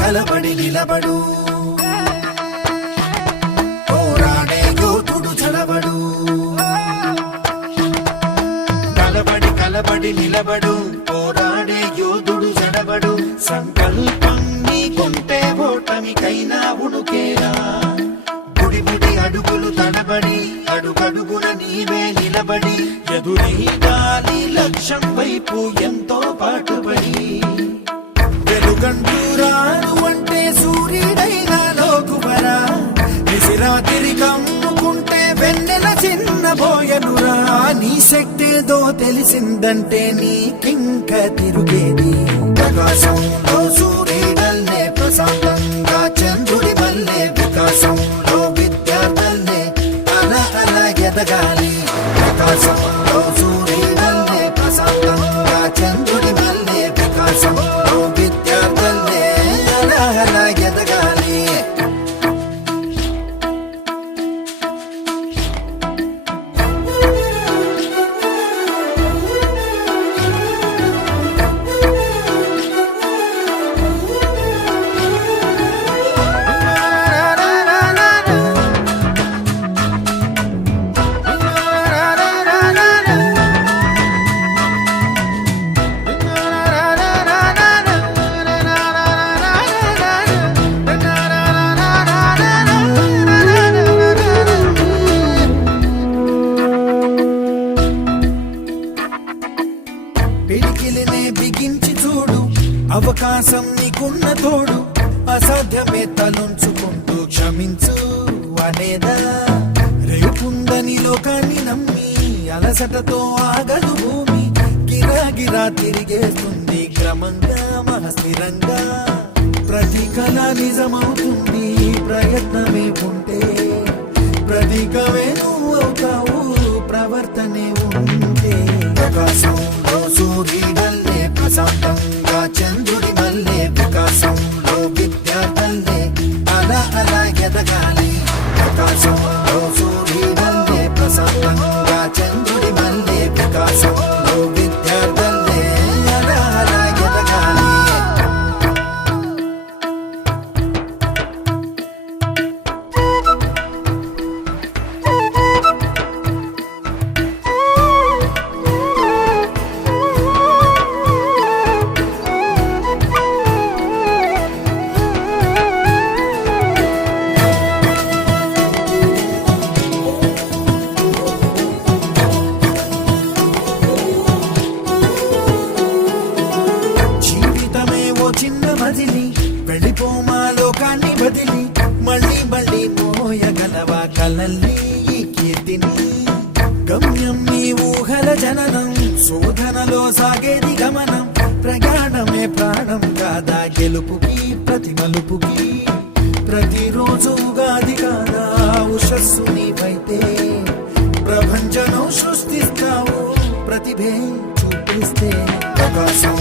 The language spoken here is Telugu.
కలబడి నిలబడు పోరాడే యోధుడు చలబడు. కలబడి నిలబడు పోరాడే యోధుడు చడబడు. సంకల్పం నీకుంటే ఓటమికైనా ఉణుకేరా. బుడి అడుగులు తడబడి అడుగడుగున నీవే నిలబడి ఎదురీదాలి లక్ష్యం వైపు ఎంతో పాటుపడి. వెలుగంటూరాను అంటే సూర్యుడైనా లోకువరా. నిసిరాతిరి కమ్ముకుంటే వెన్నెల చిన్నబోయనురా. నీ శక్తేదో తెలిసిందంటే నీకింక తిరుగేది. ప్రకాశంలో సూర్యుడల్లే ప్రశాంతంగా చంద్రుడి మల్లే. వికాసంలో విద్యార్థులే అల ఎదగాలి. ప్రకాశంలో సూర్యుడల్లే ప్రశాంతంగా చంద్రుడి మల్లే. వికాసంలో విద్యార్థులే అల ఎదగాలి. పిడికిలినే బిగించి చూడు, అవకాశం నీకున్న తోడు. అసాధ్యమే తలుంచుకుంటూ క్షమించు అనేదా. రేపుందని లోకాన్ని నమ్మి అలసటతో ఆగదు భూమి. గిరాగిరా తిరిగేస్తుంది క్రమంగా మహస్థిరంగా. ప్రతి కళ నిజమవుతుంది ప్రయత్నమే ఉంటే. ప్రతీకమే నువ్వు అవుతావు ప్రవర్తనే ఉంటే. ప్రకాశంలో సూర్యుడల్లే ప్రశాంతంగా చంద్రుడి మల్లే. వికాసంలో విద్యార్థులే అల ఎదగాలి. ప్రకాశంలో సూర్యుడల్లే ప్రశాంతంగా చంద్రుడి మల్లే. వికాసంలో విద్యార్థులే అల ఎదగాలి. చిన్న మదిలి వెళ్ళిపోమా లోకాన్ని బదిలి. మళ్ళీ మోయగలవా కలల్ని ఈ కీర్తిని. గమ్యం నీ ఊహల జననం, శోధనలో సాగేది గమనం. ప్రయాణమే ప్రాణం కాదా గెలుపుకి ప్రతి మలుపుకి. ప్రతిరోజు ఉగాది కాదా ఉషస్సు నీవైతే. ప్రపంచం సృష్టిస్తావు ప్రతిభే చూపిస్తే. ప్రకాశం